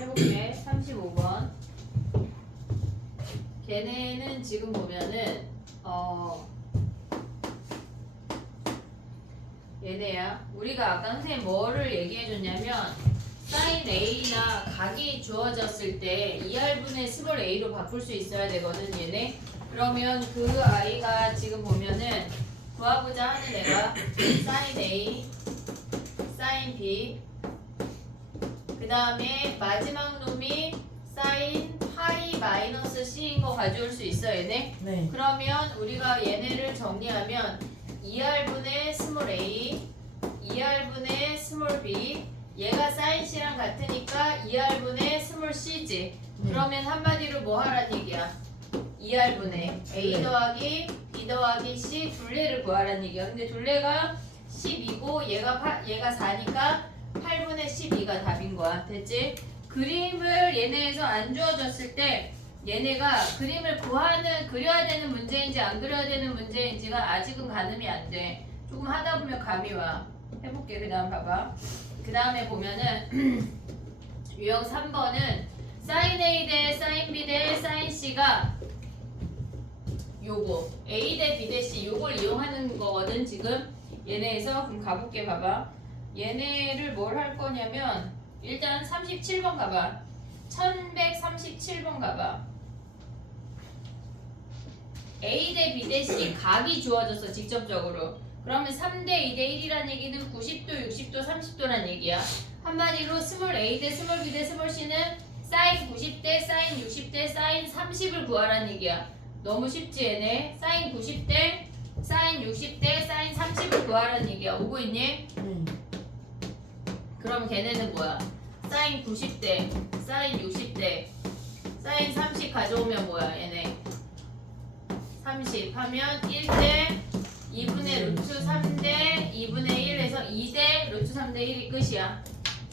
해볼게. 35번. 걔네는 지금 보면은 얘네야. 우리가 아까 선생님 뭐를 얘기해줬냐면 사인 A나 각이 주어졌을 때 2R분의 스몰 A로 바꿀 수 있어야 되거든 얘네. 그러면 그 아이가 지금 보면은 구하고자 하는 애가 사인 A, 사인 B, 그 다음에 마지막 놈이 사인 파이 마이너스 C인 거 가져올 수 있어 얘네? 네. 그러면 우리가 얘네를 정리하면 2R분의 스몰 A, 2R분의 스몰 B, 얘가 사인 C랑 같으니까 2R분의 스몰 C지. 그러면 한마디로 뭐 하란 얘기야? 2R분의 A 더하기 B 더하기 C 둘레를 구하란 얘기야. 근데 둘레가 10이고 얘가 4니까 8분의 12가 답인 거야. 됐지? 그림을 얘네에서 안 주어졌을 때 얘네가 그림을 그려야 되는 문제인지 안 그려야 되는 문제인지가 아직은 가늠이 안 돼. 조금 하다 보면 감이 와. 해볼게. 그 다음 봐봐. 그 다음에 보면은 유형 3번은 사인 A 대 사인 B 대 사인 C가 요거 A 대 B 대 C 요걸 이용하는 거거든 지금 얘네에서. 그럼 가볼게. 봐봐. 얘네를 뭘 할 거냐면 일단 37번 가봐. 1137번 가봐. A 대 B 대 C 각이 주어졌어 직접적으로. 그러면 3대 2대 1이란 얘기는 90도, 60도, 30도란 얘기야. 한마디로 스몰 A 대 스몰 B 대 스몰 C는 사인 90대, 사인 60대, 사인 30을 구하란 얘기야. 너무 쉽지 얘네. 사인 90대, 사인 60대, 사인 30을 구하라는 얘기야. 오고 있니? 그럼 걔네는 뭐야? 사인 90대, 사인 60대, 사인 30 가져오면 뭐야 얘네? 30 하면 1대 2분의 루트 3대 2분의 1에서 2대 루트 3대 1이 끝이야.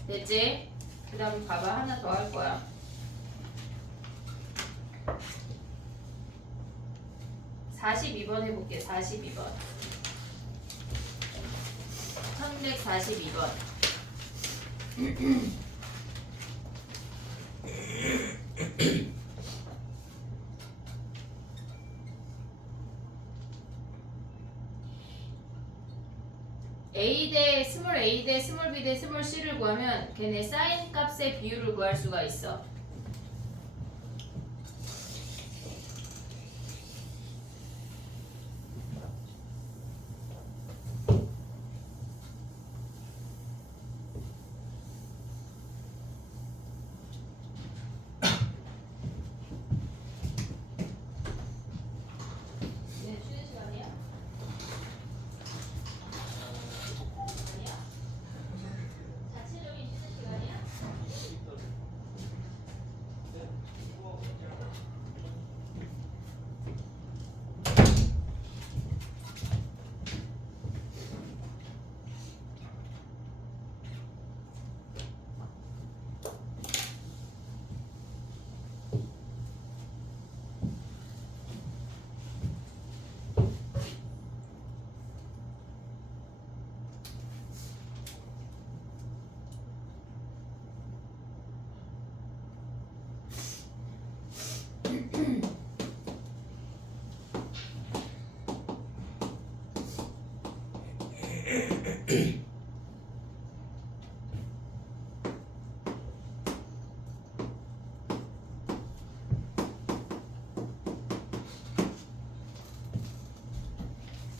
됐지? 그 다음에 봐봐. 하나 더 할 거야. 42번 해볼게. 42번 342번 A 대 스몰 A 대 스몰 B 대 스몰 C를 구하면 걔네 사인 값의 비율을 구할 수가 있어.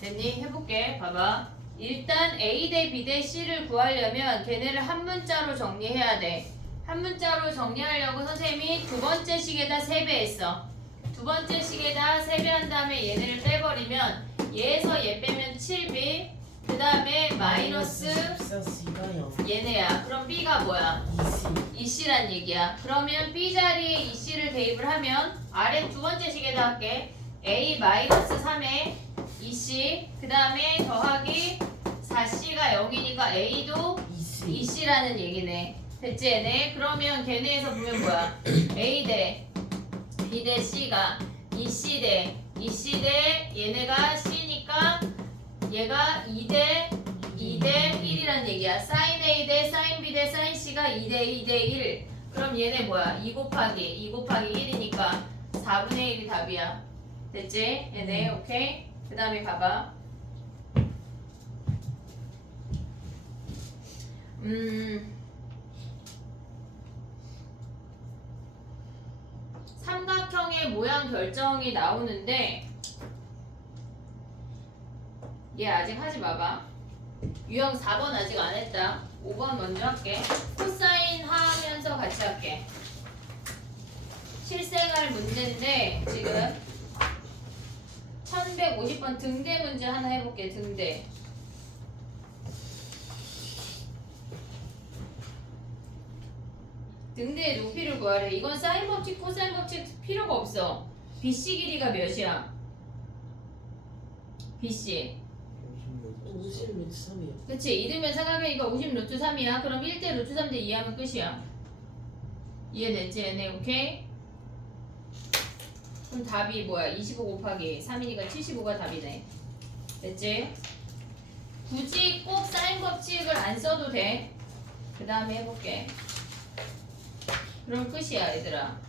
됐니? 해볼게. 봐봐. 일단 A 대 B 대 C를 구하려면 걔네를 한 문자로 정리해야 돼. 한 문자로 정리하려고 선생님이 두 번째 식에다 세배했어. 두 번째 식에다 세배한 다음에 얘네를 빼버리면 얘에서 얘 빼면 7B, 그 다음에 마이너스 얘네야. 그럼 B가 뭐야? 2C란 얘기야. 그러면 B 자리에 2C를 대입을 하면 아래 두 번째 식에다 할게. A 마이너스 3에 2C 그 다음에 더하기 4C가 0이니까 A도 2C라는 얘기네. 됐지 얘네? 그러면 걔네에서 보면 뭐야? A 대 B 대 C가 2C 대 2C 대 얘네가 C니까 얘가 2대 2대 1이라는 얘기야. sin A 대 sin B 대 sin C가 2대 2대 1. 그럼 얘네 뭐야? 2 곱하기 1이니까 4분의 1이 답이야. 됐지? 얘네 오케이? 그 다음에 가봐. 삼각형의 모양 결정이 나오는데 얘 아직 하지 마봐. 유형 4번 아직 안 했다. 5번 먼저 할게. 코사인 하면서 같이 할게. 실생활 문제인데 지금 1150번 등대 문제 하나 해볼게. 등대. 등대의 높이를 구하래. 이건 사인 법칙, 코사인 법칙 필요가 없어. BC 길이가 몇이야? BC 50 루트 3이요. 그치? 이등변 삼각형이니까 50 루트 3이야. 그럼 1대 루트 3대 2하면 끝이야. 이해됐지? 얘네 오케이? 그럼 답이 뭐야? 25 곱하기 3이니까 75가 답이네. 됐지? 굳이 꼭 사인 법칙을 안 써도 돼. 그 다음에 해볼게. 그럼 끝이야 얘들아.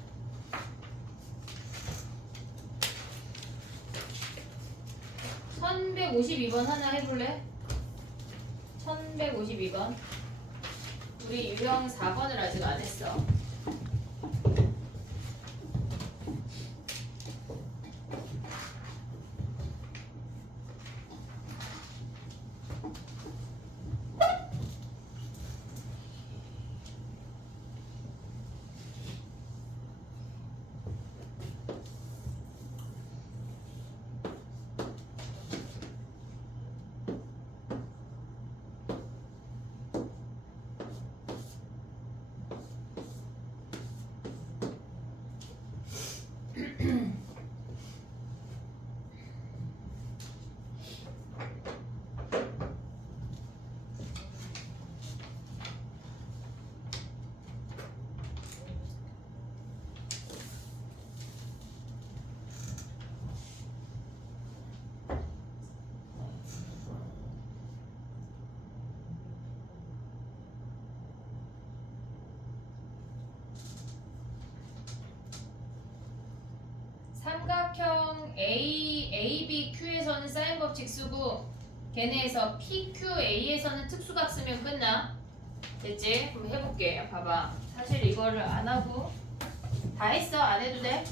(1152번) 하나 해볼래? 1152번. 우리 유형 4번을 아직 안 했어. 삼각형 ABQ에서는 사인 법칙 쓰고 걔네에서 PQA에서는 특수각 쓰면 끝나. 됐지? 그럼 해볼게. 봐봐. 사실 이거를 안 하고 다 했어. 안 해도 돼?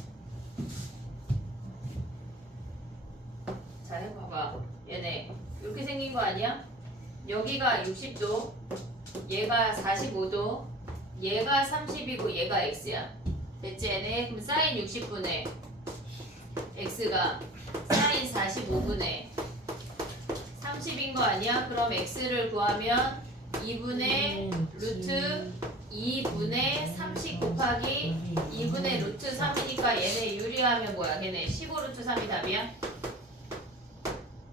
자 해봐봐. 얘네 이렇게 생긴 거 아니야? 여기가 60도, 얘가 45도, 얘가 30이고 얘가 X야. 됐지? 얘네 그럼 사인 60분의 X가 사인 45분의 30인 거 아니야? 그럼 X를 구하면 2분의 루트 2분의 30 곱하기 2분의 루트 3이니까 얘네 유리하면 뭐야? 걔네 15 루트 3이 답이야?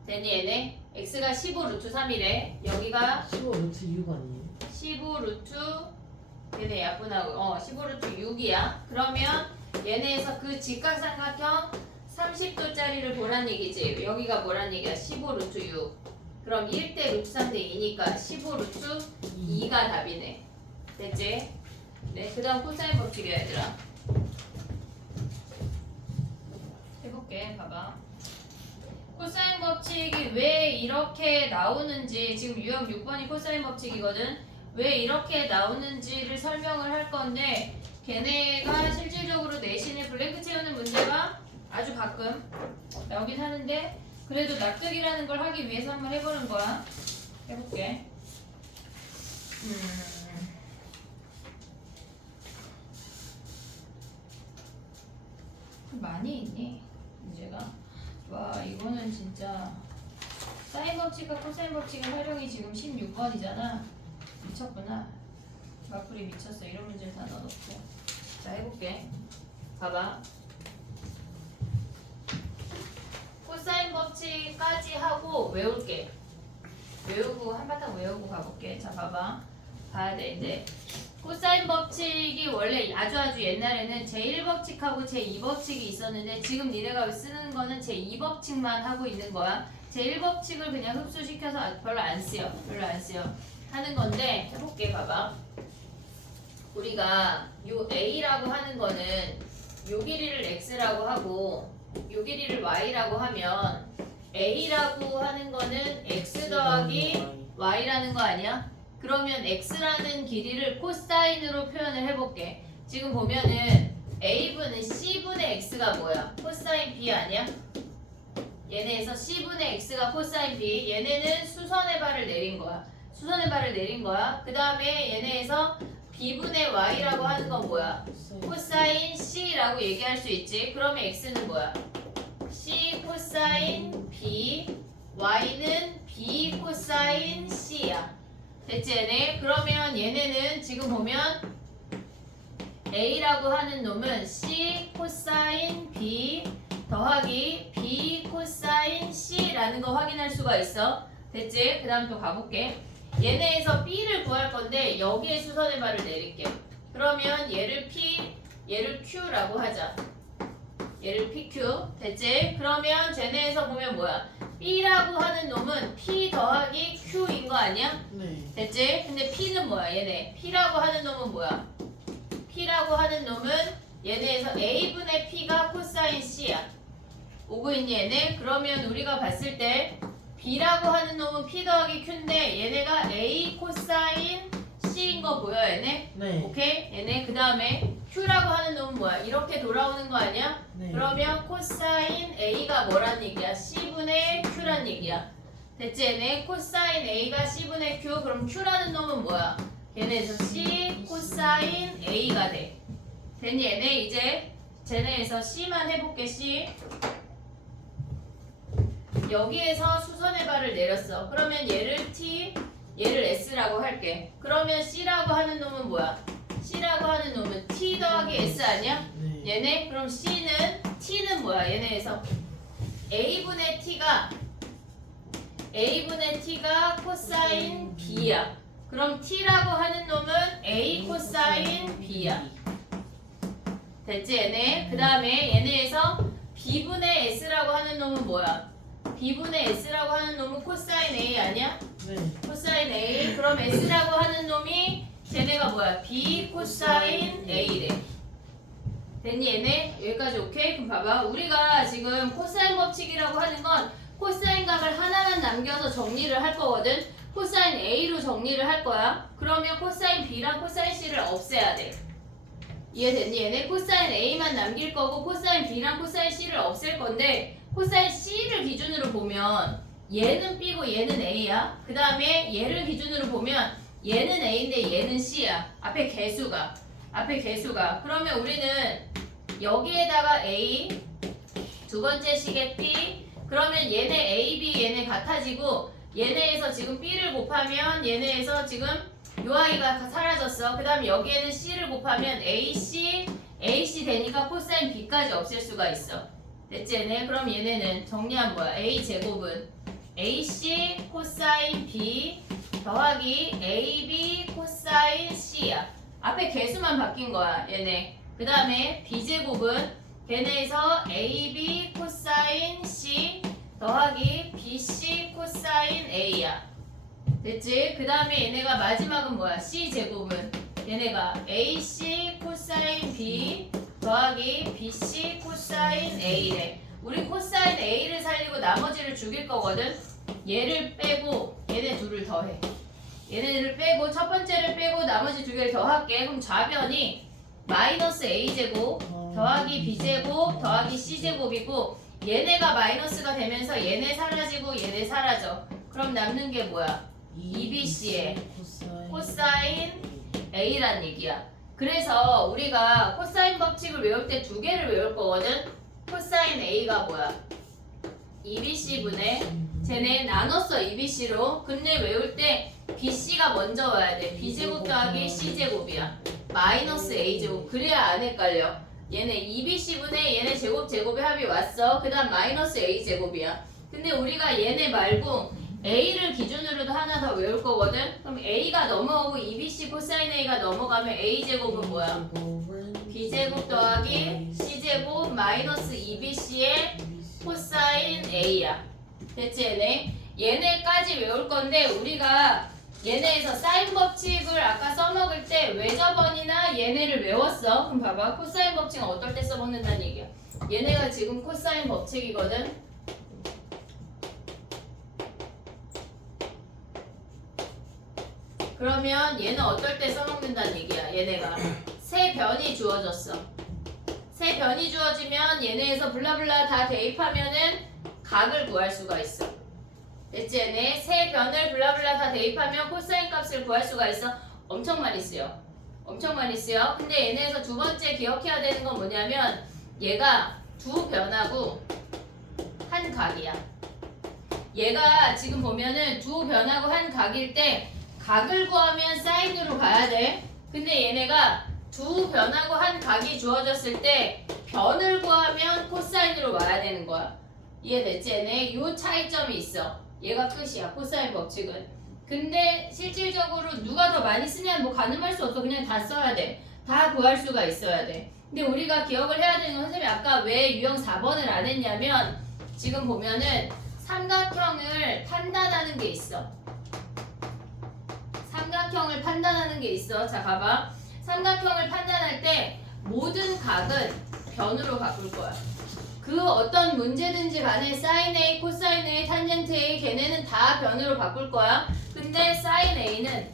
됐니 얘네? X가 15 루트 3이래. 여기가 15 루트 6 아니에요? 15 루트 얘네 약분하고 15 루트 6이야. 그러면 얘네에서 그 직각삼각형 30도짜리를 보란 얘기지. 여기가 뭐란 얘기야? 15 루트 6. 그럼 1대 루트 3대 2니까 15 루트 2가 답이네. 됐지? 네, 그 다음 코사인 법칙이야 얘들아. 해볼게. 봐봐. 코사인 법칙이 왜 이렇게 나오는지, 지금 유형 6번이 코사인 법칙이거든. 왜 이렇게 나오는지를 설명을 할 건데, 걔네가 실질적으로 내신에 블랭크 채우는 문제가 아주 가끔 나오긴 하는데, 그래도 납득이라는 걸 하기 위해서 한번 해보는 거야. 해볼게. 많이 있니? 문제가. 와, 이거는 진짜 사인 법칙과 코사인 법칙의 활용이 지금 16번이잖아. 미쳤구나. 마플이 미쳤어. 이런 문제를 다 넣어놓고. 자, 해볼게. 봐봐. 코사인 법칙 법칙까지 하고 외울게. 외우고 한바탕 외우고 가볼게. 자 봐봐. 봐야 돼 이제. 코사인 법칙이 원래 아주 옛날에는 제1법칙하고 제2법칙이 있었는데 지금 니네가 쓰는 거는 제2법칙만 하고 있는 거야. 제1법칙을 그냥 흡수시켜서 별로 안 쓰여. 하는 건데 해볼게. 봐봐. 우리가 요 A라고 하는 거는 요 길이를 X라고 하고 요 길이를 Y라고 하면 A라고 하는 거는 X 더하기 Y라는 거 아니야? 그러면 X라는 길이를 코사인으로 표현을 해볼게. 지금 보면은 A분은 C분의 X가 뭐야? 코사인 B 아니야? 얘네에서 C분의 X가 코사인 B. 얘네는 수선의 발을 내린 거야. 그 다음에 얘네에서 B분의 Y라고 하는 건 뭐야? 코사인 C라고 얘기할 수 있지. 그러면 X는 뭐야? C 코사인 B, Y는 B 코사인 C야. 됐지 얘네? 그러면 얘네는 지금 보면 A라고 하는 놈은 C 코사인 B 더하기 B 코사인 C라는 거 확인할 수가 있어. 됐지? 그 다음 또 가볼게. 얘네에서 B를 구할 건데 여기에 수선의 발을 내릴게. 그러면 얘를 P, 얘를 Q라고 하자. 얘를 PQ. 됐지? 그러면 쟤네에서 보면 뭐야? B라고 하는 놈은 P 더하기 Q인 거 아니야? 네. 됐지? 근데 P는 뭐야? 얘네. P라고 하는 놈은 뭐야? P라고 하는 놈은 얘네에서 A분의 P가 코사인 C야. 오고 있니 얘네? 그러면 우리가 봤을 때 B라고 하는 놈은 P 더하기 Q인데 얘네가 A 코사인 C인 거 보여 얘네? 네. 오케이? 얘네 그 다음에 Q라고 하는 놈은 뭐야? 이렇게 돌아오는 거 아니야? 네. 그러면 코사인 A가 뭐란 얘기야? C분의 Q란 얘기야. 됐지 얘네? 코사인 A가 C분의 Q. 그럼 Q라는 놈은 뭐야? 얘네에서 C 코사인 A가 돼. 됐니 얘네? 이제 쟤네에서 C만 해볼게. C. 여기에서 수선의 발을 내렸어. 그러면 얘를 T, 얘를 S라고 할게. 그러면 C라고 하는 놈은 뭐야? C라고 하는 놈은 T 더하기 S 아니야? 네. 얘네? 그럼 C는 T는 뭐야? 얘네에서 A분의 T가 코사인 B야. 그럼 T라고 하는 놈은 A 코사인 B야. 됐지 얘네? 그 다음에 얘네에서 B분의 S라고 하는 놈은 뭐야? B분의 S라고 하는 놈은 코사인 A 아니야? 네. 코사인 A. 그럼 S라고 하는 놈이 쟤네가 뭐야? B 코사인 A래. 됐니 얘네? 여기까지 오케이? 그럼 봐봐. 우리가 지금 코사인 법칙이라고 하는 건 코사인 값을 하나만 남겨서 정리를 할 거거든. 코사인 A로 정리를 할 거야. 그러면 코사인 B랑 코사인 C를 없애야 돼. 이해됐니 얘네? 코사인 A만 남길 거고 코사인 B랑 코사인 C를 없앨 건데 코사인 C를 기준으로 보면 얘는 B고 얘는 A야. 그 다음에 얘를 기준으로 보면 얘는 A인데 얘는 C야. 앞에 개수가. 그러면 우리는 여기에다가 A, 두 번째 식의 B, 그러면 얘네 A, B 얘네 같아지고 얘네에서 지금 B를 곱하면 얘네에서 지금 요 아이가 사라졌어. 그 다음 여기에는 C를 곱하면 AC 되니까 코사인 B까지 없앨 수가 있어. 됐지 얘네? 그럼 얘네는 정리한 뭐야? A제곱은 AC 코사인 B 더하기 AB 코사인 C야. 앞에 개수만 바뀐 거야 얘네. 그 다음에 B제곱은 걔네에서 AB 코사인 C 더하기 BC 코사인 A야. 됐지? 그 다음에 얘네가 마지막은 뭐야? C제곱은 얘네가 AC 코사인 B 더하기 BC 코사인 A래. 우리 코사인 A를 살리고 나머지를 죽일 거거든. 얘를 빼고 얘네 둘을 더해. 얘네를 빼고 첫 번째를 빼고 나머지 두 개를 더할게. 그럼 좌변이 마이너스 A제곱 더하기 B제곱 더하기 C제곱이고 얘네가 마이너스가 되면서 얘네 사라지고 얘네 사라져. 그럼 남는 게 뭐야? 2BC의 코사인 A란 얘기야. 그래서 우리가 코사인 법칙을 외울 때 두 개를 외울 거거든. 코사인 A가 뭐야? 2BC분의 쟤네 나눴어 2BC로. 근데 외울 때 BC가 먼저 와야 돼. B제곱 더하기 C제곱이야. 마이너스 A제곱. 그래야 안 헷갈려. 얘네 2BC분의 얘네 제곱의 합이 왔어. 그 다음 마이너스 A제곱이야. 근데 우리가 얘네 말고 A를 기준으로도 하나 더 외울 거거든. 그럼 A가 넘어오고 2BC 코사인 A가 넘어가면 A제곱은 뭐야? B제곱 더하기 C제곱 마이너스 2BC의 코사인 A야. 됐지 얘네? 얘네까지 외울 건데 우리가 얘네에서 사인 법칙을 아까 써먹을 때 외접원이나 얘네를 외웠어. 그럼 봐봐. 코사인 법칙은 어떨 때 써먹는다는 얘기야. 얘네가 지금 코사인 법칙이거든. 그러면 얘는 어떨 때 써먹는다는 얘기야. 얘네가 세 변이 주어졌어. 세 변이 주어지면 얘네에서 블라블라 다 대입하면은 각을 구할 수가 있어. 됐지 얘네? 세 변을 블라블라 다 대입하면 코사인 값을 구할 수가 있어. 엄청 많이 쓰여. 엄청 많이 쓰여. 근데 얘네에서 두 번째 기억해야 되는 건 뭐냐면 얘가 두 변하고 한 각이야. 얘가 지금 보면은 두 변하고 한 각일 때 각을 구하면 사인으로 가야 돼. 근데 얘네가 두 변하고 한 각이 주어졌을 때 변을 구하면 코사인으로 와야 되는 거야. 이해됐지 얘네? 요 차이점이 있어. 얘가 끝이야. 코사인 법칙은. 근데 실질적으로 누가 더 많이 쓰냐면 뭐 가늠할 수 없어. 그냥 다 써야 돼. 다 구할 수가 있어야 돼. 근데 우리가 기억을 해야 되는 건 선생님이 아까 왜 유형 4번을 안 했냐면 지금 보면은 삼각형을 판단하는 게 있어. 삼각형을 판단하는 게 있어. 자 봐봐. 삼각형을 판단할 때 모든 각은 변으로 바꿀 거야. 그 어떤 문제든지 간에 사인 A, 코사인 A, 탄젠트 A 걔네는 다 변으로 바꿀 거야. 근데 사인 A는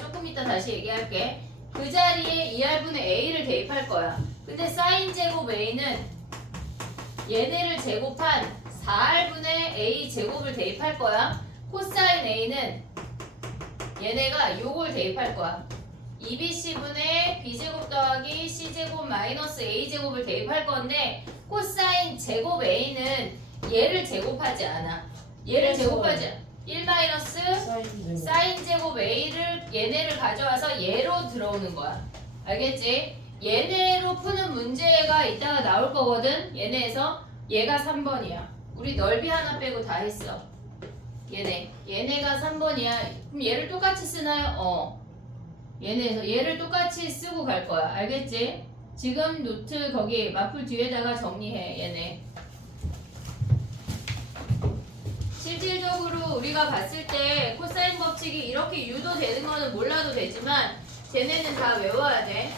조금 이따 다시 얘기할게. 그 자리에 2R분의 A를 대입할 거야. 근데 사인 제곱 A는 얘네를 제곱한 4R분의 A 제곱을 대입할 거야. 코사인 A는 얘네가 요걸 대입할 거야. 2BC분의 B제곱 더하기 C제곱 마이너스 A제곱을 대입할 건데 코사인 제곱 A는 얘를 제곱하지 않아. 얘를 제곱하지 않아. 1 마이너스 사인 제곱 A를 얘네를 가져와서 얘로 들어오는 거야. 알겠지? 얘네로 푸는 문제가 이따가 나올 거거든. 얘네에서 얘가 3번이야. 우리 넓이 하나 빼고 다 했어. 얘네가 3번이야. 그럼 얘를 똑같이 쓰나요? 얘네에서 얘를 똑같이 쓰고 갈 거야. 알겠지? 지금 노트 거기 마플 뒤에다가 정리해. 얘네. 실질적으로 우리가 봤을 때 코사인 법칙이 이렇게 유도되는 거는 몰라도 되지만 쟤네는 다 외워야 돼.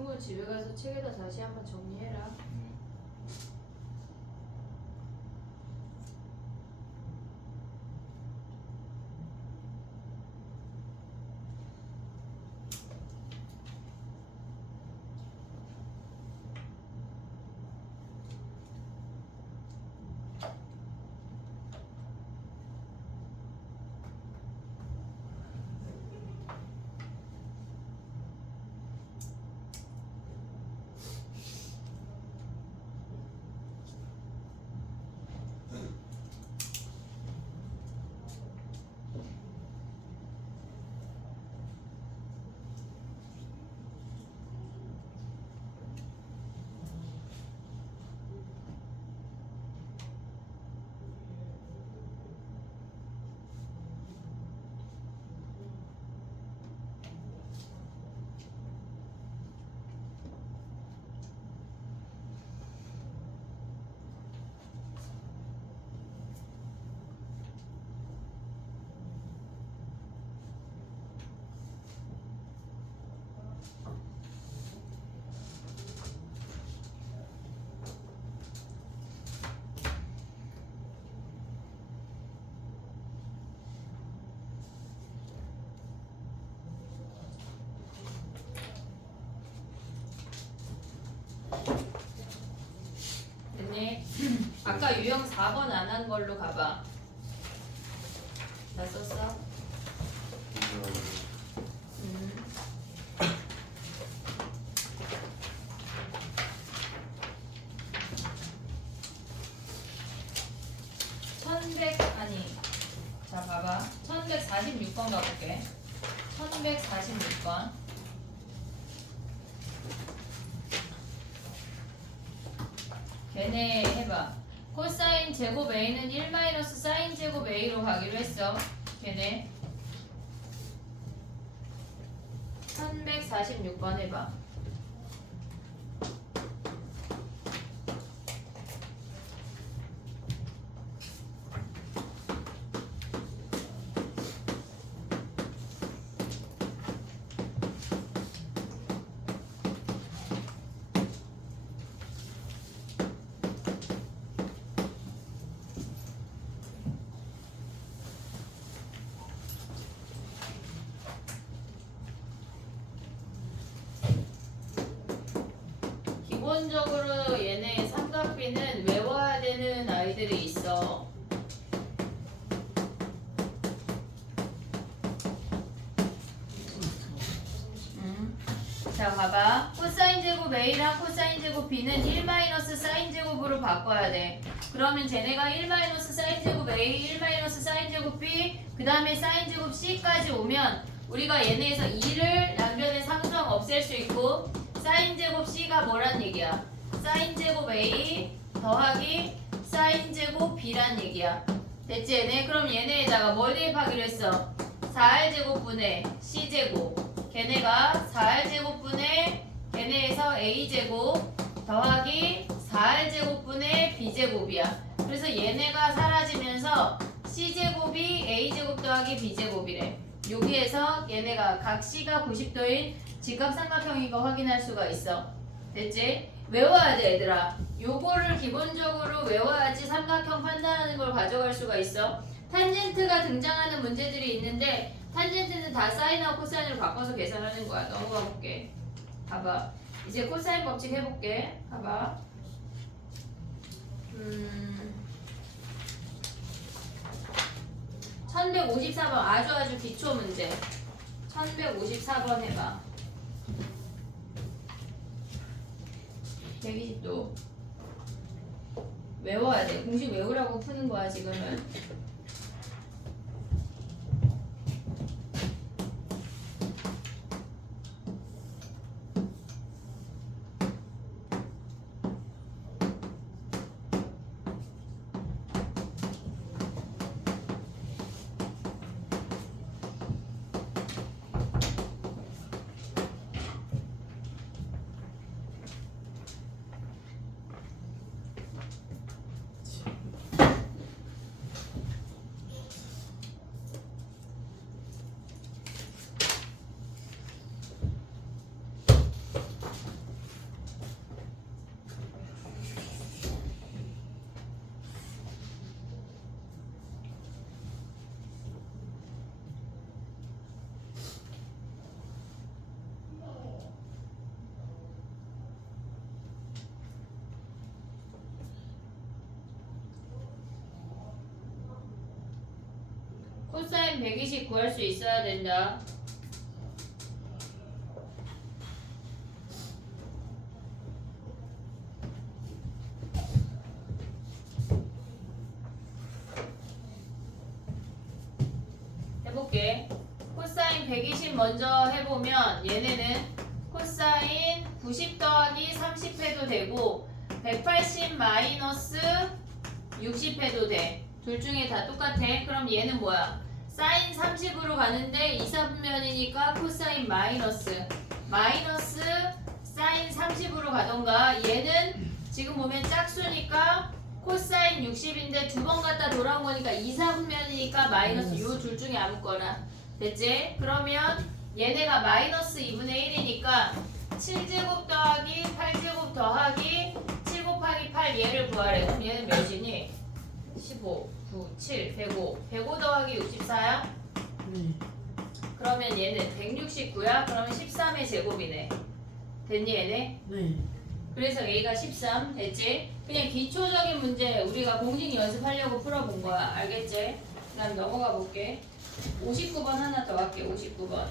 승우 집에 가서 책에다 다시 한번 정리해라. 됐니? 아까 유형 4번 안 한 걸로 가봐. 다 썼어? 음. 자 봐봐. 1146번 가볼게. 1146번. 걔네 해봐. 코사인 제곱 A는 1 마이너스 사인 제곱 A로 가기로 했어. 걔네 1146번 해봐. 기본적으로 얘네 삼각비는 외워야 되는 아이들이 있어. 자 봐봐. 코사인 제곱 A랑 코사인 제곱 B는 1 마이너스 사인 제곱으로 바꿔야 돼. 그러면 쟤네가 1 마이너스 사인 제곱 A, 1 마이너스 사인 제곱 B, 그 다음에 사인 제곱 C까지 오면 우리가 얘네에서 2를 양변의 상수항 없앨 수 있고, 사인 제곱 C가 뭐란 얘기야? 사인 제곱 A 더하기 사인 제곱 B란 얘기야. 됐지 얘네? 그럼 얘네에다가 뭘 대입하기로 했어? 4R 제곱분의 C 제곱. 걔네가 4R 제곱분의 걔네에서 A 제곱 더하기 4R 제곱분의 B 제곱이야. 그래서 얘네가 사라지면서 C 제곱이 A 제곱 더하기 B 제곱이래. 여기에서 얘네가 각 C가 90도인 직각삼각형인 거 확인할 수가 있어. 됐지? 외워야 돼 얘들아. 요거를 기본적으로 외워야지 삼각형 판단하는 걸 가져갈 수가 있어. 탄젠트가 등장하는 문제들이 있는데 탄젠트는 다 사인하고 코사인으로 바꿔서 계산하는 거야. 넘어가 볼게. 봐봐. 이제 코사인 법칙 해볼게. 봐봐. 1154번 아주 기초 문제. 1154번 해봐. 120도 외워야 돼. 공식 외우라고 푸는 거야 지금은. 코사인 120 구할 수 있어야 된다. 해볼게. 코사인 120 먼저 해보면 얘네는 코사인 90 더하기 30 해도 되고 180 마이너스 60 해도 돼. 둘 중에 다 똑같아. 그럼 얘는 뭐야? 사인 30으로 가는데 2사분면이니까 코사인 마이너스 사인 30으로 가던가, 얘는 지금 보면 짝수니까 코사인 60인데 두 번 갔다 돌아온 거니까 2사분면이니까 마이너스, 요 둘 중에 아무거나. 됐지? 그러면 얘네가 마이너스 2분의 1이니까 7제곱 더하기 8제곱 더하기 7 곱하기 8 얘를 구하래. 그럼 얘는 몇이니? 15, 9, 7, 105. 105 더하기 64야? 네. 그러면 얘는 169야? 그러면 13의 제곱이네. 됐니 얘네? 네. 그래서 A가 13. 됐지? 그냥 기초적인 문제 우리가 공식 연습하려고 풀어본 거야. 알겠지? 그 다음 넘어가 볼게. 59번 하나 더 할게. 59번.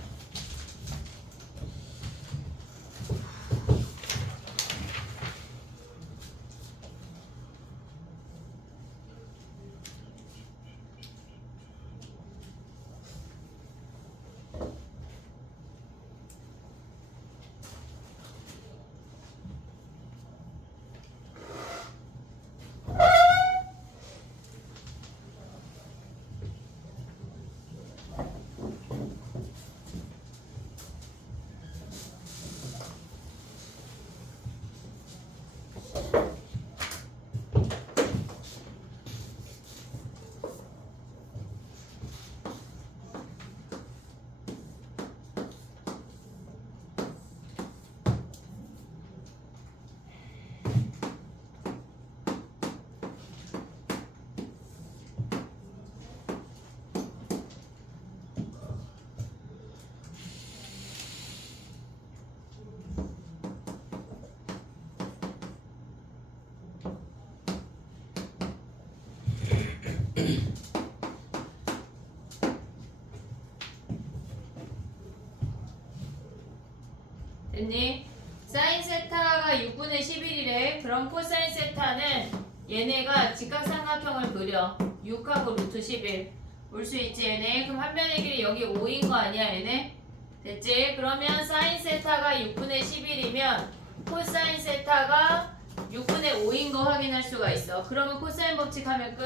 됐니? 사인 세타가 6분의 11이래. 그럼 코사인 세타는 얘네가 직각삼각형을 그려. 6하고 루트 11. 올 수 있지 얘네? 그럼 한 변의 길이 여기 5인 거 아니야 얘네? 됐지? 그러면 사인 세타가 6분의 11이면 코사인 세타가 6분의 5인 거 확인할 수가 있어. 그러면 코사인 법칙 하면 끝.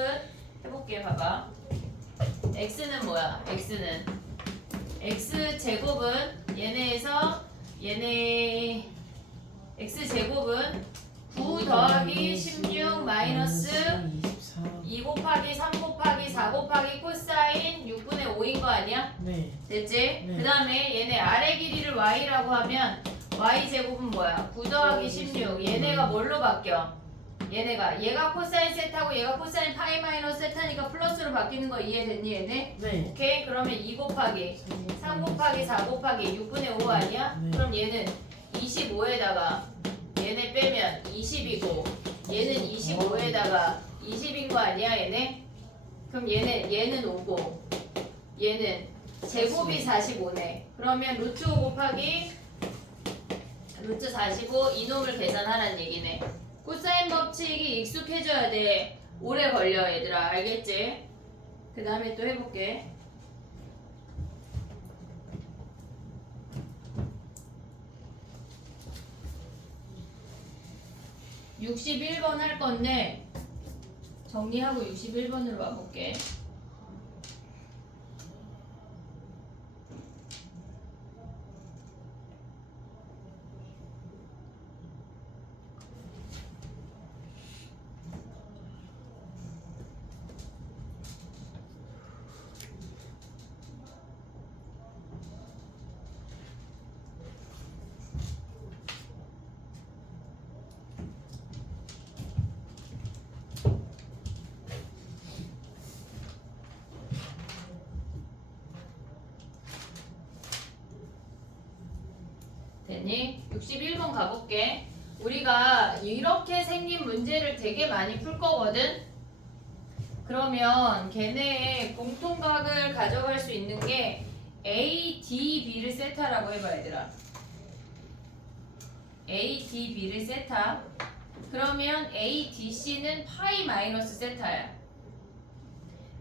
해볼게 봐봐. x는 뭐야? x는 x제곱은 얘네에서 얘네 x제곱은 9 더하기 16 마이너스 2 곱하기 3 곱하기 4 곱하기 코사인 6분의 5인 거 아니야? 네. 됐지? 네. 그 다음에 얘네 아래 길이를 y라고 하면 y제곱은 뭐야? 9 더하기 16. 얘네가 뭘로 바뀌어? 얘가 코사인 세타고 얘가 코사인 파이 마이너스 세타니까 플러스로 바뀌는 거 이해됐니 얘네? 네. 오케이? 그러면 2 곱하기 3 곱하기 4 곱하기 6분의 5 아니야? 네. 그럼 얘는 25에다가 얘네 빼면 20이고 얘는 25에다가 20인 거 아니야 얘네? 그럼 얘는 5고 얘는 제곱이 45네. 그러면 루트 5 곱하기 루트 45 이놈을 계산하라는 얘기네. 코사인 법칙이 익숙해져야 돼. 오래 걸려 얘들아. 알겠지? 그 다음에 또 해볼게. 61번 할 건데 정리하고 61번으로 와볼게. 됐니? 61번 가볼게. 우리가 이렇게 생긴 문제를 되게 많이 풀 거거든. 그러면 걔네의 공통각을 가져갈 수 있는 게 A, D, B를 세타라고 해봐 얘들아. A, D, B를 세타. 그러면 A, D, C는 파이 마이너스 세타야.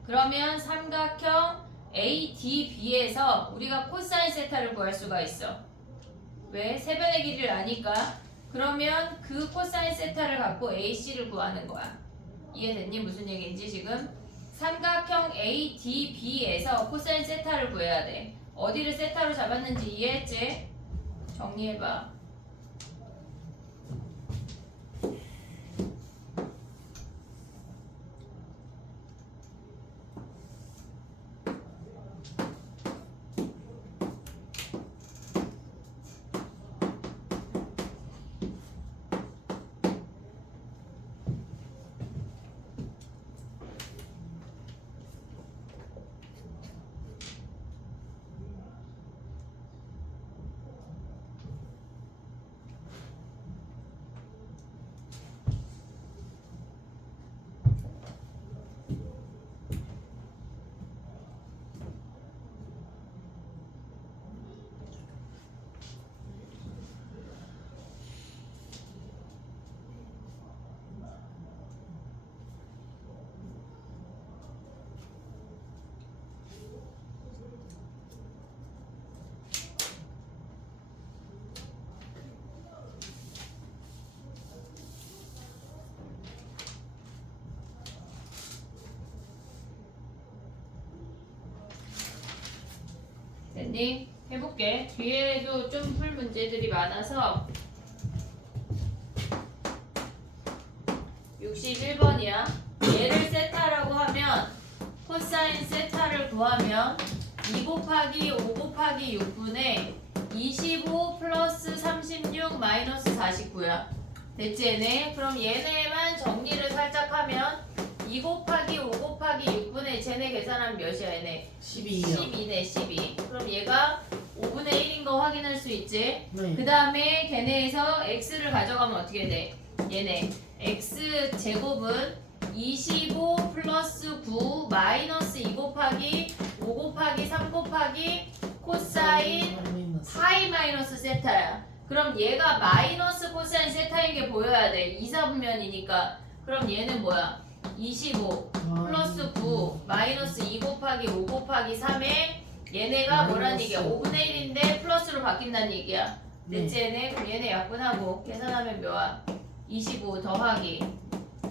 그러면 삼각형 A, D, B에서 우리가 코사인 세타를 구할 수가 있어. 왜? 세변의 길이를 아니까. 그러면 그 코사인 세타를 갖고 A, C를 구하는 거야. 이해됐니? 무슨 얘기인지 지금? 삼각형 A, D, B에서 코사인 세타를 구해야 돼. 어디를 세타로 잡았는지 이해했지? 정리해봐. 됐니? 해볼게. 뒤에도 좀 풀 문제들이 많아서 61번이야. 얘를 세타라고 하면 코사인 세타를 구하면 2 곱하기 5 곱하기 6분의 25 플러스 36 마이너스 49야. 됐지 얘네? 그럼 얘네만 정리를 살짝 하면 2 곱하기 5 곱하기 6분의 쟤네 계산하면 몇이야 얘네? 12요. 12네 12. 그럼 얘가 5분의 1인 거 확인할 수 있지? 네. 그 다음에 걔네에서 x를 가져가면 어떻게 돼? 얘네 x 제곱은 25 플러스 9 마이너스 2 곱하기 5 곱하기 3 곱하기 코사인 파이 마이너스 세타야. 그럼 얘가 마이너스 코사인 세타인 게 보여야 돼. 2, 4분면이니까. 그럼 얘는 뭐야? 25 플러스 9 마이너스 2 곱하기 5 곱하기 3에 얘네가 뭐란 얘기야? 5분의 1인데 플러스로 바뀐다는 얘기야. 됐지 얘네? 그럼 얘네 약분하고 계산하면 뭐야? 25 더하기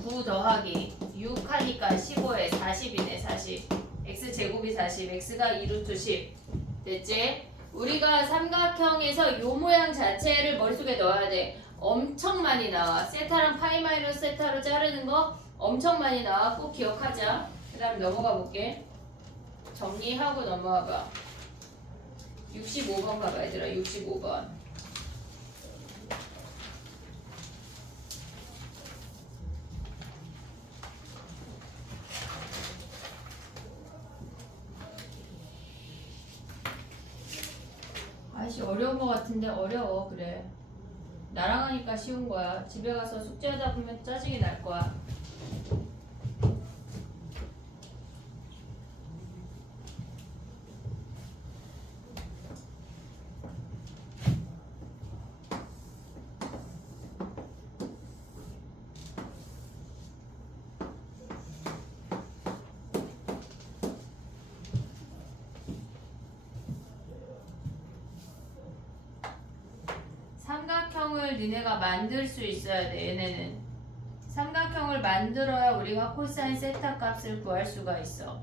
9 더하기 6 하니까 15에 40이네 40. x제곱이 40 x가 2루트 10. 됐지? 우리가 삼각형에서 요 모양 자체를 머릿속에 넣어야 돼. 엄청 많이 나와. 세타랑 파이 마이너스 세타로 자르는 거 엄청 많이 나와. 꼭 기억하자. 그 다음 넘어가 볼게. 정리하고 넘어가 봐. 65번 봐봐 얘들아. 65번. 아이씨 어려운 거 같은데 어려워. 그래. 나랑 하니까 쉬운 거야. 집에 가서 숙제하다 보면 짜증이 날 거야. 삼각형을 니네가 만들 수 있어야 돼. 얘네는 삼각형을 만들어야 우리가 코사인 세타 값을 구할 수가 있어.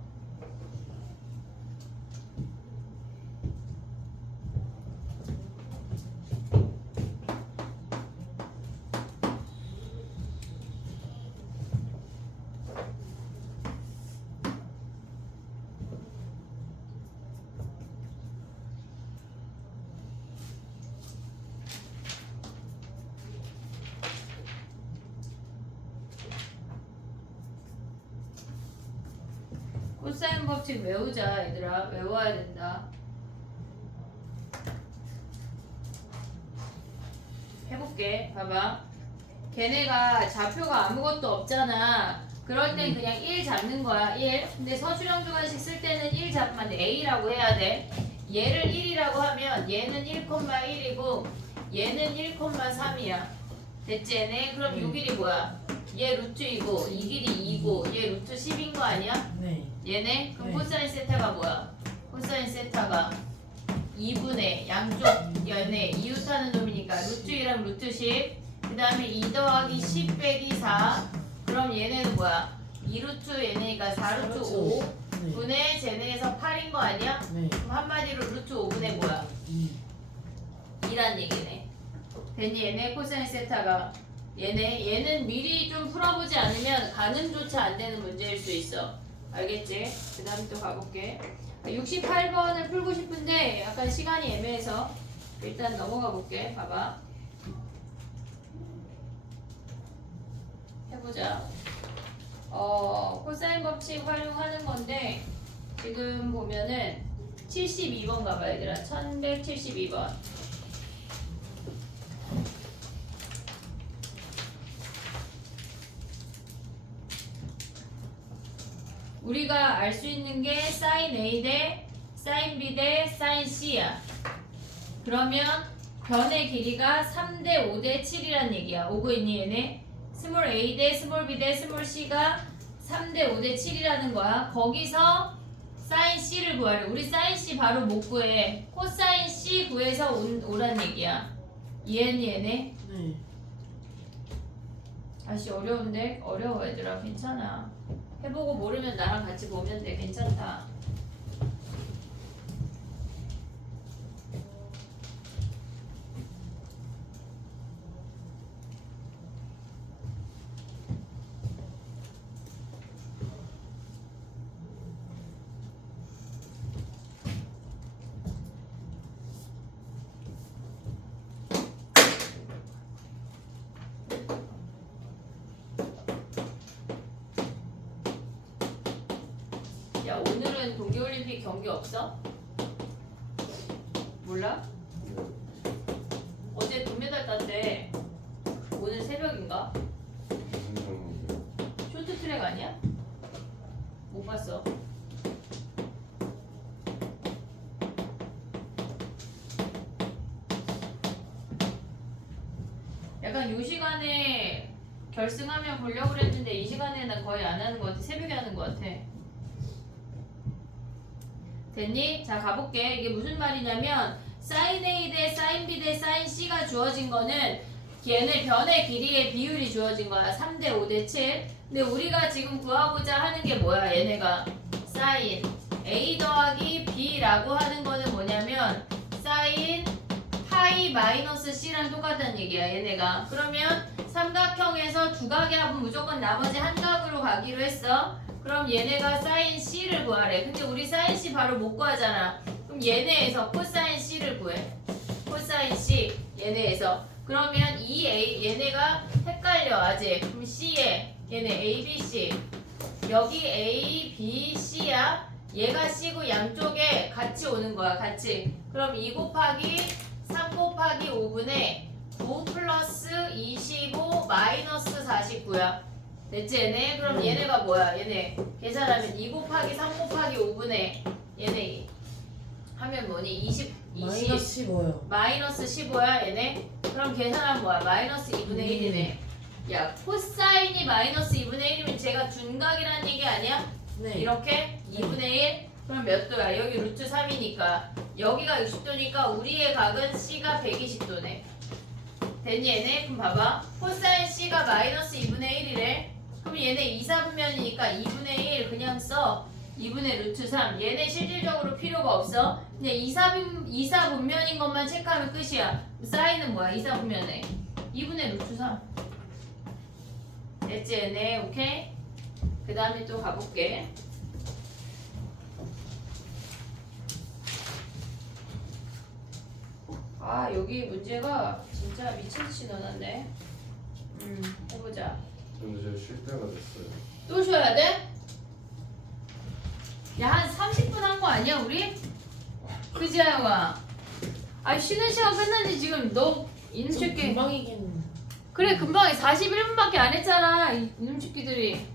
코사인 법칙 외우자 얘들아. 외워야 된다. 해볼게. 봐봐. 걔네가 좌표가 아무것도 없잖아. 그럴 땐 그냥 1 잡는 거야. 1. 근데 서술형 주관식 쓸 때는 1 잡으면 안 돼. A라고 해야 돼. 얘를 1이라고 하면 얘는 1,1이고 얘는 1,3이야. 됐지 얘네? 그럼 요 길이 뭐야? 얘 루트이고 이 길이 2고 얘 루트 10인 거 아니야? 네. 얘네? 그럼 네. 코사인 세타가 뭐야? 코사인 세타가 2분의 양쪽 얘네 이웃하는 놈이니까 루트 1이랑 루트 10. 그 다음에 2 더하기 10 빼기 4. 그럼 얘네는 뭐야? 2루트 얘네가 4루트 5 네. 분의 쟤네에서 8인 거 아니야? 네. 그럼 한마디로 루트 5분의 뭐야? 2. 2란 얘기네. 됐니? 얘네 코사인 세타가 얘는 미리 좀 풀어보지 않으면 가늠조차 안 되는 문제일 수 있어. 알겠지? 그 다음에 또 가볼게. 68번을 풀고 싶은데 약간 시간이 애매해서 일단 넘어가 볼게. 봐봐. 해보자. 코사인 법칙 활용하는 건데 지금 보면은 72번 가봐 얘들아. 1172번. 우리가 알 수 있는 게 sin A 대 sin B 대 sin C야. 그러면 변의 길이가 3대 5대 7이란 얘기야. 오고 있니 얘네? 스몰 A 대 스몰 B 대 스몰 C가 3대 5대 7이라는 거야. 거기서 sin C를 구하래. 우리 sin C 바로 못 구해. 코사인 C 구해서 오란 얘기야. 이해했니 얘네? 네. 아씨 어려운데? 어려워 얘들아. 괜찮아. 해보고 모르면 나랑 같이 보면 돼. 괜찮다. 야 오늘은 동계올림픽 경기 없어? 몰라? 어제 금메달 땄대. 오늘 새벽인가? 쇼트트랙 아니야? 못 봤어. 약간 요 시간에 결승하면 보려고 그랬는데 이 시간에는 거의 안 하는 것 같아. 새벽에 하는 것 같아. 됐니? 자 가볼게. 이게 무슨 말이냐면 sin A 대 sin B 대 sin C가 주어진 거는 얘네 변의 길이의 비율이 주어진 거야. 3대 5대 7. 근데 우리가 지금 구하고자 하는 게 뭐야? 얘네가 sin A 더하기 B라고 하는 거는 뭐냐면 sin 파이 마이너스 C랑 똑같다는 얘기야. 얘네가. 그러면 삼각형에서 두 각이 합은 무조건 나머지 한 각으로 가기로 했어. 그럼 얘네가 sin C를 구하래. 근데 우리 sin C 바로 못 구하잖아. 그럼 얘네에서 코사인 C를 구해. 코사인 C 얘네에서. 그러면 이 A 얘네가 헷갈려 아직. 그럼 C에 얘네 A, B, C. 여기 A, B, C야. 얘가 C고 양쪽에 같이 오는 거야. 같이. 그럼 2 곱하기 3 곱하기 5분의 9 플러스 25 마이너스 49야. 됐지 얘네? 그럼 얘네가 뭐야? 얘네 계산하면 2 곱하기 3 곱하기 5분의 얘네 하면 뭐니? 20 마이너스 15요. 마이너스 15야 얘네? 그럼 계산하면 뭐야? 마이너스 2분의 1이네. 야 코사인이 마이너스 2분의 1이면 제가 둔각이라는 얘기 아니야? 네. 이렇게 2분의 1? 그럼 몇 도야? 여기 루트 3이니까 여기가 60도니까 우리의 각은 C가 120도네. 됐니 얘네? 그럼 봐봐. 코사인 C가 마이너스 2분의 1이래. 그럼 얘네 2, 4분면이니까 2분의 1 그냥 써. 2분의 루트 3. 얘네 실질적으로 필요가 없어. 그냥 2, 4분면인 것만 체크하면 끝이야. 사인은 뭐야? 2, 4분면에 2분의 루트 3. 됐지 얘네? 오케이? 그 다음에 또 가볼게. 아 여기 문제가 진짜 미친듯이 넣어놨네. 해보자. 근데 저 쉴 때가 됐어요. 또 쉬어야 돼? 야 한 30분 한 거 아니야 우리? 그지 하영아? 아 쉬는 시간 끝난 지 지금 너 이놈 좀 새끼 금방이긴. 그래 금방 41분밖에 안 했잖아 이놈 새끼들이.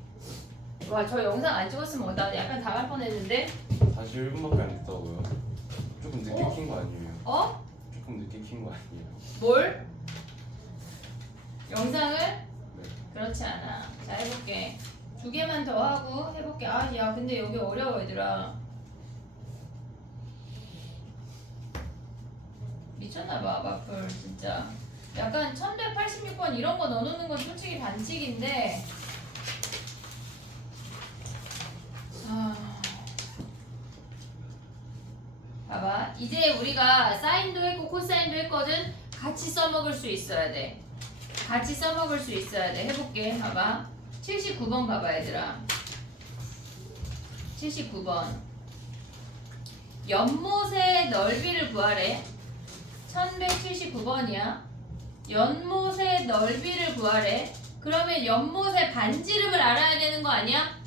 와, 저 영상 안 찍었으면 나 약간 당할 뻔했는데. 41분밖에 안 됐다고요? 조금 늦게 어? 킨 거 아니에요? 어? 조금 늦게 킨 거 아니에요? 뭘? 영상을? 네. 그렇지 않아. 자, 해볼게. 2개만 더 하고 해볼게. 아, 야, 근데 여기 어려워, 얘들아. 미쳤나봐, 마플, 진짜. 약간 1186번 이런 거 넣어놓는 건 솔직히 반칙인데. 봐봐. 이제 우리가 사인도 했고 코사인도 했거든. 같이 써먹을 수 있어야 돼. 같이 써먹을 수 있어야 돼. 해볼게. 봐봐. 79번 가봐, 얘들아. 79번. 연못의 넓이를 구하래. 1179번이야. 연못의 넓이를 구하래. 그러면 연못의 반지름을 알아야 되는 거 아니야?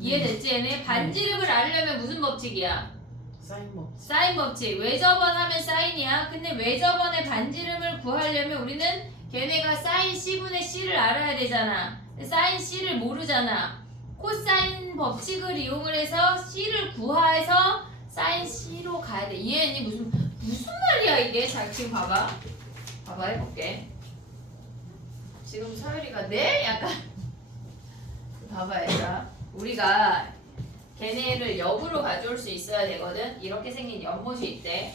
이해됐지, 얘네? 반지름을 알려면 무슨 법칙이야? 사인 법. 사인 법칙. 외접원 하면 사인이야. 근데 외접원의 반지름을 구하려면 우리는 걔네가 사인 C분의 C를 알아야 되잖아. 사인 C를 모르잖아. 코사인 법칙을 이용을 해서 C를 구해서 사인 C로 가야 돼. 이해했니? 무슨 말이야 이게? 자, 지금 봐봐. 봐봐, 해볼게. 지금 서율이가 네? 약간 봐봐, 얘들아. 우리가 걔네를 역으로 가져올 수 있어야 되거든. 이렇게 생긴 연못이 있대.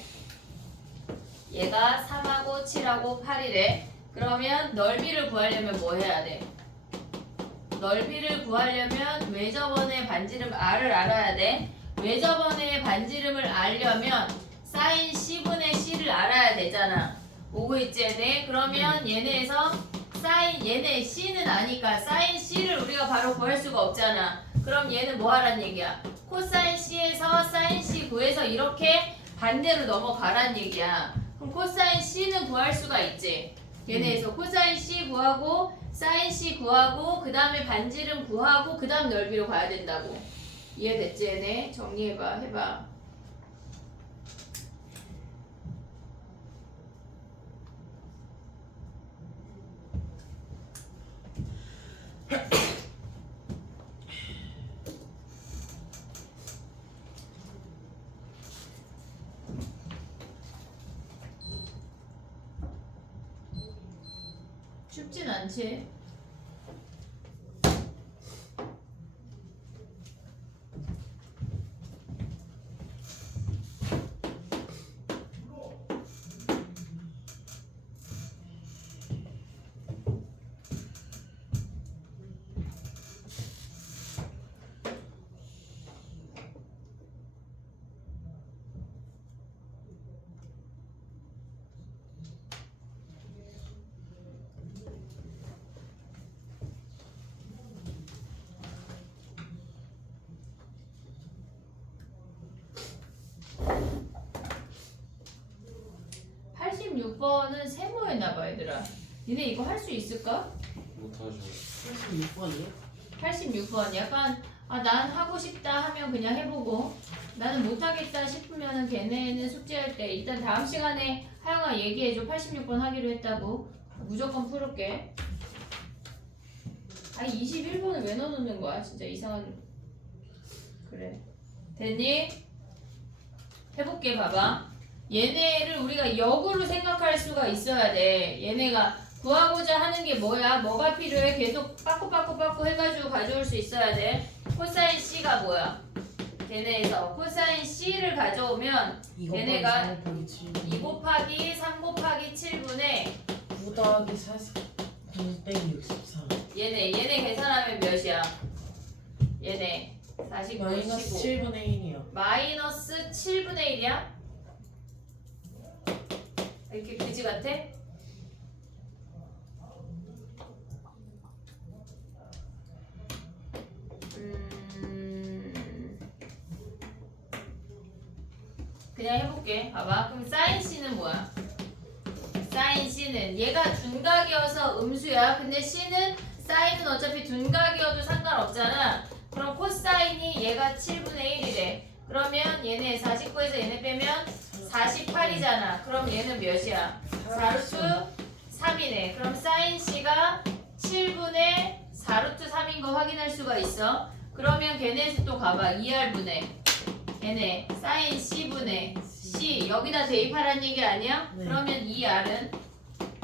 얘가 3하고 7하고 8이래. 그러면 넓이를 구하려면 뭐 해야 돼? 넓이를 구하려면 외접원의 반지름 R을 알아야 돼. 외접원의 반지름을 알려면 사인 C분의 C를 알아야 되잖아. 오고 있지, 얘네? 그러면 얘네에서 사인, 얘네 C는 아니까 사인 C를 우리가 바로 구할 수가 없잖아. 그럼 얘는 뭐 하란 얘기야? 코사인 C에서 사인 C 구해서 이렇게 반대로 넘어가란 얘기야. 그럼 코사인 C는 구할 수가 있지. 얘네에서 코사인 C 구하고 사인 C 구하고 그 다음에 반지름 구하고 그 다음 넓이로 가야 된다고. 이해됐지, 얘네? 정리해봐, 해봐. 쉽진 않지. (86번은) 세모였나봐, 얘들아. 니네 이거 할 수 있을까? 못하죠. 86번이요? 86번. 약간 난 하고 싶다 하면 그냥 해보고, 나는 못하겠다 싶으면 걔네는 숙제할 때 일단 다음 시간에 하영아 얘기해줘. 86번 하기로 했다고. 무조건 풀을게. 21번을 왜 넣어놓는 거야? 진짜 이상한. 그래. 됐니? 해볼게. 봐봐. 얘네를 우리가 역으로 생각할 수가 있어야 돼. 얘네가 구하고자 하는 게 뭐야? 뭐가 필요해? 계속 빠꾸빠꾸 해가지고 가져올 수 있어야 돼. 코사인 C가 뭐야? 걔네에서 코사인 C를 가져오면 얘네가 2 곱하기 3 곱하기 7분의 9 더하기 49 빼기 63 얘네 계산하면 몇이야? 얘네 49, 마이너스 15 7분의 1이요. 마이너스 7분의 1이야? 이렇게 그지 같아? 그냥 해볼게. 봐봐. 그럼 사인 C는 뭐야? 사인 C는 얘가 둔각이어서 음수야. 근데 C는 사인은 어차피 둔각이어도 상관없잖아. 그럼 코사인이 얘가 7분의 1이래. 그러면 얘네 49에서 얘네 빼면 48이잖아. 그럼 얘는 몇이야? 4루트 3이네. 그럼 사인 C가 7분의 4루트 3인 거 확인할 수가 있어. 그러면 걔네에서 또 가봐. 2R분의 걔네 사인 C분의 C 여기다 대입하라는 얘기 아니야? 네. 그러면 2R은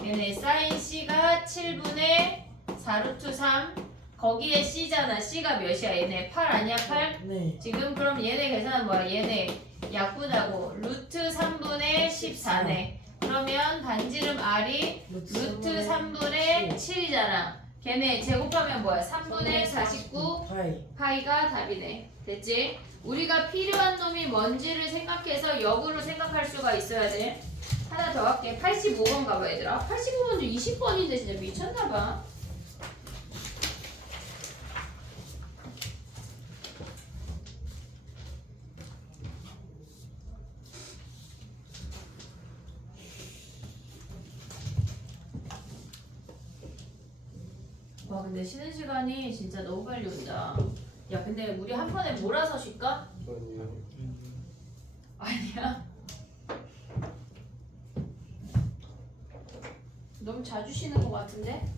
걔네 사인 C가 7분의 4루트 3 거기에 C잖아. C가 몇이야? 얘네 8 아니야? 8? 네. 지금 그럼 얘네 계산은 뭐야? 얘네 약분하고 루트 3분의 14네. 그러면 반지름 R이 루트 3분의 7이잖아. 걔네 제곱하면 뭐야? 3분의 49 파이. 파이가 답이네. 됐지? 우리가 필요한 놈이 뭔지를 생각해서 역으로 생각할 수가 있어야 돼. 하나 더 할게. 85번 가봐 얘들아. 85번도 20번인데 진짜 미쳤나봐. 와 근데 쉬는 시간이 진짜 너무 빨리 온다. 야 근데 우리 한 번에 몰아서 쉴까? 아니야. 너무 자주 쉬는 것 같은데?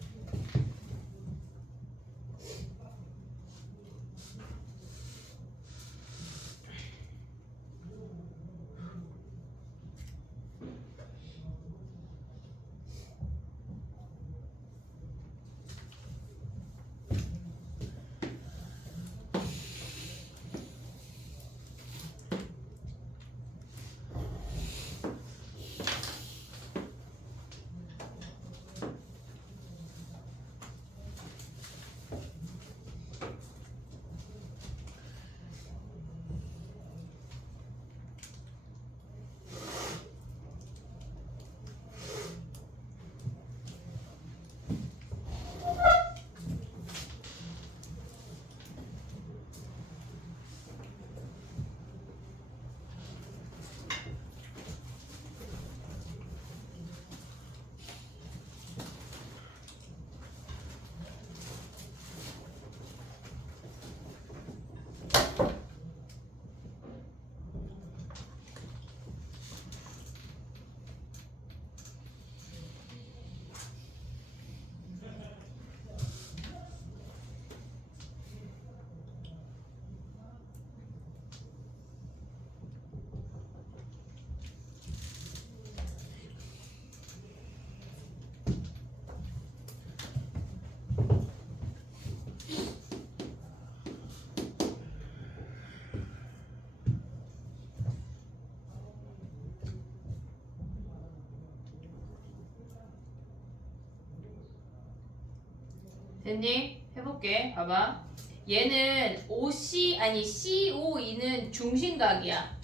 됐니? 해볼게. 봐봐. 얘는 OC 아니 COE는 중심각이야.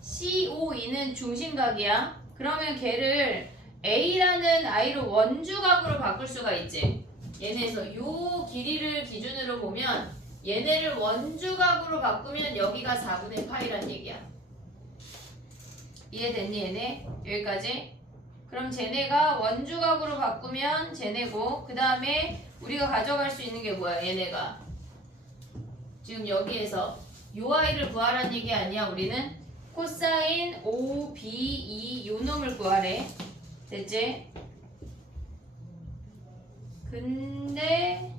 COE는 중심각이야. 그러면 걔를 A라는 I로 원주각으로 바꿀 수가 있지. 얘네에서 요 길이를 기준으로 보면 얘네를 원주각으로 바꾸면 여기가 4분의 파이란 얘기야. 이해됐니 얘네? 여기까지? 그럼 쟤네가 원주각으로 바꾸면 쟤네고 그 다음에 우리가 가져갈 수 있는 게 뭐야 얘네가 지금 여기에서 요 아이를 구하라는 얘기 아니야. 우리는 코사인 OBE 요 놈을 구하래. 됐지? 근데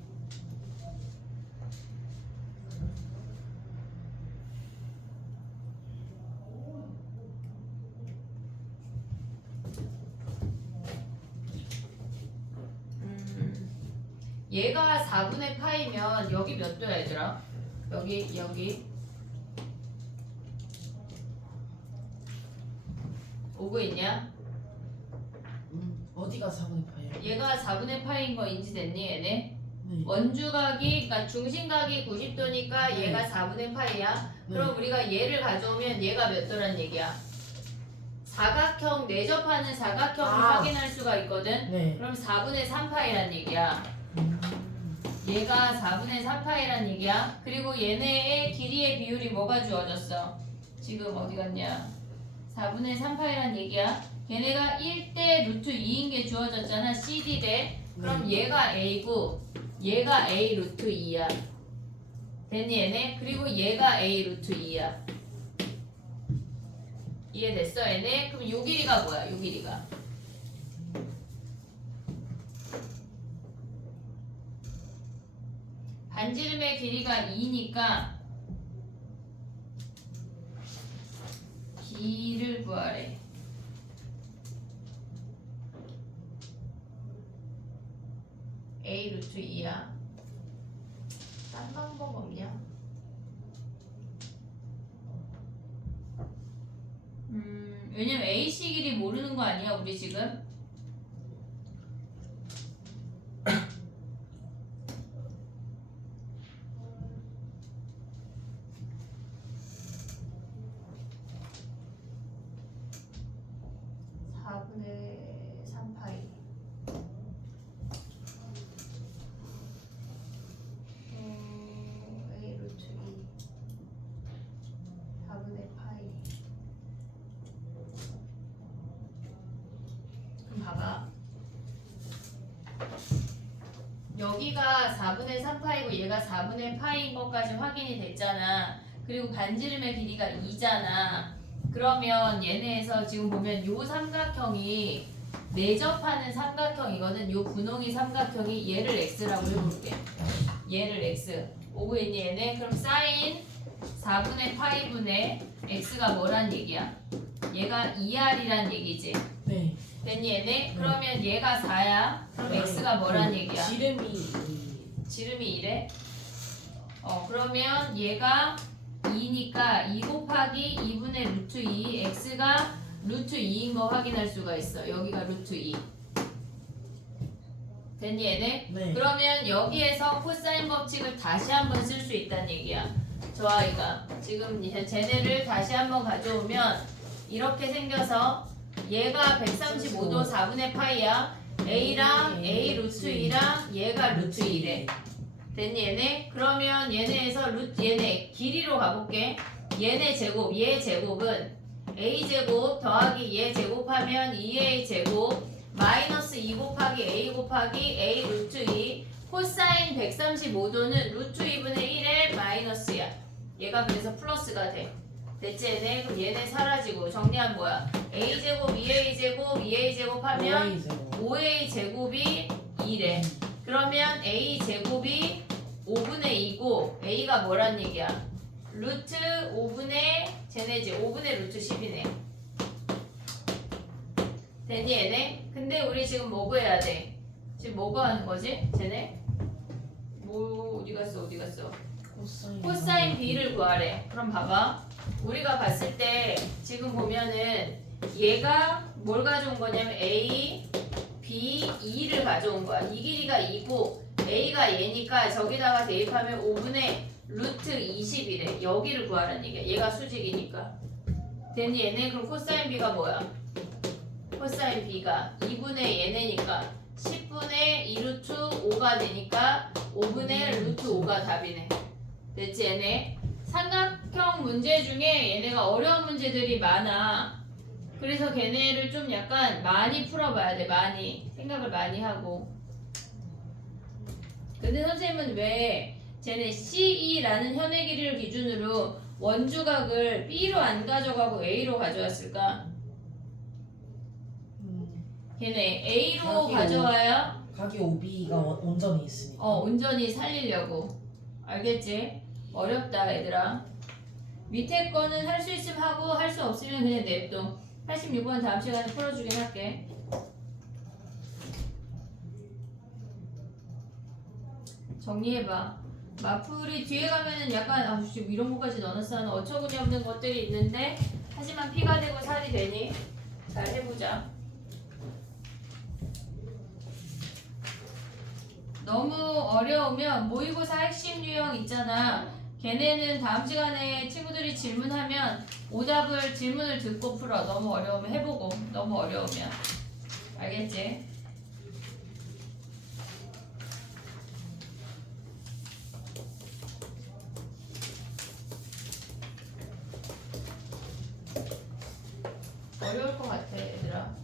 얘가 4분의 파이면 여기 몇 도야 얘들아? 여기 오고 있냐? 어디가 4분의 파이야? 얘가 4분의 파이인 거 인지됐니 얘네? 네. 원주각이 그러니까 중심각이 90도니까 네. 얘가 4분의 파이야. 네. 그럼 우리가 얘를 가져오면 얘가 몇 도란 얘기야? 사각형 내접하는 사각형을 아. 확인할 수가 있거든. 네. 그럼 4분의 3파이란 얘기야. 얘가 4분의 4파이란 얘기야. 그리고 얘네의 길이의 비율이 뭐가 주어졌어? 지금 어디 갔냐? 4분의 3파이란 얘기야. 걔네가 1대 루트 2인 게 주어졌잖아. CD 대. 그럼 얘가 A고 얘가 A 루트 2야. 됐니 얘네? 그리고 얘가 A 루트 2야. 이해됐어 얘네? 그럼 요 길이가 뭐야? 요 길이가 반지름의 길이가 2니까 B를 구하래. A 루트 2야. 딴 방법 없냐? 왜냐면 AC 길이 모르는 거 아니야 우리 지금? A 루트 2 4분의 파이. 그럼 봐봐. 여기가 4분의 3파이고 얘가 4분의 파이인 것까지 확인이 됐잖아. 그리고 반지름의 길이가 2잖아. 그러면 얘네에서 지금 보면 요 삼각형이 내접하는 삼각형이거든. 요 분홍이 삼각형이 얘를 x라고 해볼게. 얘를 x. 오고 있니 얘네? 그럼 사인 4분의 파이분의 x가 뭐란 얘기야? 얘가 2r이란 얘기지. 네. 됐니 얘네? 그러면 얘가 4야. 그럼 x가 뭐란 얘기야? 지름이 이래? 그러면 얘가 2니까 2 곱하기 2분의 루트 2 x가 루트 2인 거 확인할 수가 있어. 여기가 루트 2. 됐니 얘네? 네. 그러면 여기에서 코사인 법칙을 다시 한번 쓸 수 있다는 얘기야. 저 아이가 지금 쟤네를 다시 한번 가져오면 이렇게 생겨서 얘가 135도 4분의 파이야. A랑 A 루트 2랑 얘가 루트 2래. 됐니 얘네? 그러면 얘네에서 얘네 길이로 가볼게. 얘네 제곱, 얘 제곱은 A 제곱 더하기 얘 제곱하면 2A 제곱 마이너스 2 곱하기 A 곱하기 A 루트 2 코사인 135도는 루트 2분의 1의 마이너스야. 얘가 그래서 플러스가 돼. 됐지 얘네? 그럼 얘네 사라지고 정리하면 뭐야? A 제곱 2A 제곱 2A 제곱 하면 5A 제곱이 2래. 그러면 A 제곱이 5분의 2고 A가 뭐란 얘기야? 루트 5분의 쟤네지 5분의 루트 10이네. 됐니 얘네? 근데 우리 지금 뭐 구해야 돼? 지금 뭐 구하는 거지? 쟤네? 뭐 어디 갔어? 코사인 B를 구하래. 그럼 봐봐. 우리가 봤을 때 지금 보면은 얘가 뭘 가져온 거냐면 A, B, 2를 가져온 거야. 이 길이가 2고 A가 얘니까 저기다가 대입하면 5분의 루트 20이래. 여기를 구하라는 얘기야. 얘가 수직이니까. 됐니 얘네? 그럼 코사인 B가 뭐야? 코사인 B가 2분의 얘네니까 10분의 2 루트 5가 되니까 5분의 루트 5가 답이네. 됐지 얘네? 삼각형 문제 중에 얘네가 어려운 문제들이 많아. 그래서 걔네를 좀 약간 많이 풀어봐야 돼. 많이 생각을 많이 하고. 근데 선생님은 왜 쟤네 CE라는 현의 길이를 기준으로 원주각을 B로 안 가져가고 A로 가져왔을까? 걔네 A로 가져와야 각이 OB가 온전히 있으니까. 온전히 살리려고. 알겠지? 어렵다 얘들아. 밑에 거는 할 수 있으면 하고 할 수 없으면 그냥 냅둬. 86번 다음 시간에 풀어주긴 할게. 정리해봐. 마풀이 뒤에 가면은 약간 지금 이런 것까지 넣어놨어 하는 어처구니 없는 것들이 있는데 하지만 피가 되고 살이 되니 잘 해보자. 너무 어려우면 모의고사 핵심 유형 있잖아. 걔네는 다음 시간에 친구들이 질문하면 오답을 질문을 듣고 풀어. 너무 어려우면 해보고. 너무 어려우면. 알겠지? 어려울 것 같아 얘들아.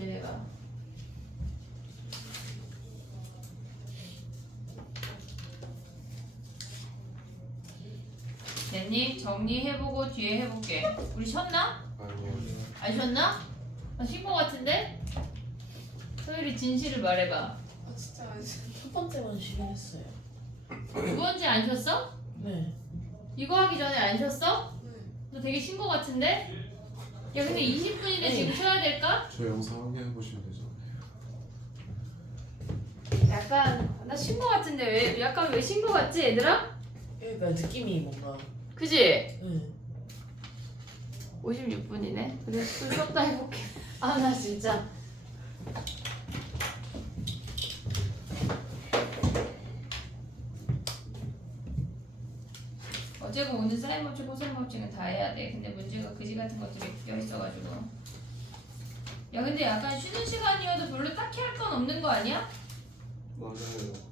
얘네가. 됐니? 정리해보고 뒤에 해볼게. 우리 쉬었나? 아니요. 안 쉬었나? 쉰 거 같은데? 소율이 진실을 말해봐. 첫 번째만 쉬긴 했어요. 주원지 안 쉬었어? 네. 이거 하기 전에 안 쉬었어? 네. 너 되게 쉰 거 같은데? 야 근데 20분인데 네. 지금 쉬어야 될까? 저 영상 확인해 보시면 되죠. 약간 나 쉰 거 같은데 왜 약간 왜 쉰 거 같지 얘들아? 그러니까 느낌이 뭔가. 그지? 네. 56분이네. 그래 또 쉬었다 해볼게. 아 나 진짜. 어제가 오늘 사인 법칙, 코사인 법칙은 다 해야 돼. 근데 문제가 그지 같은 것들이 껴 있어가지고. 야 근데 약간 쉬는 시간이어도 별로 딱히 할 건 없는 거 아니야? 맞아요.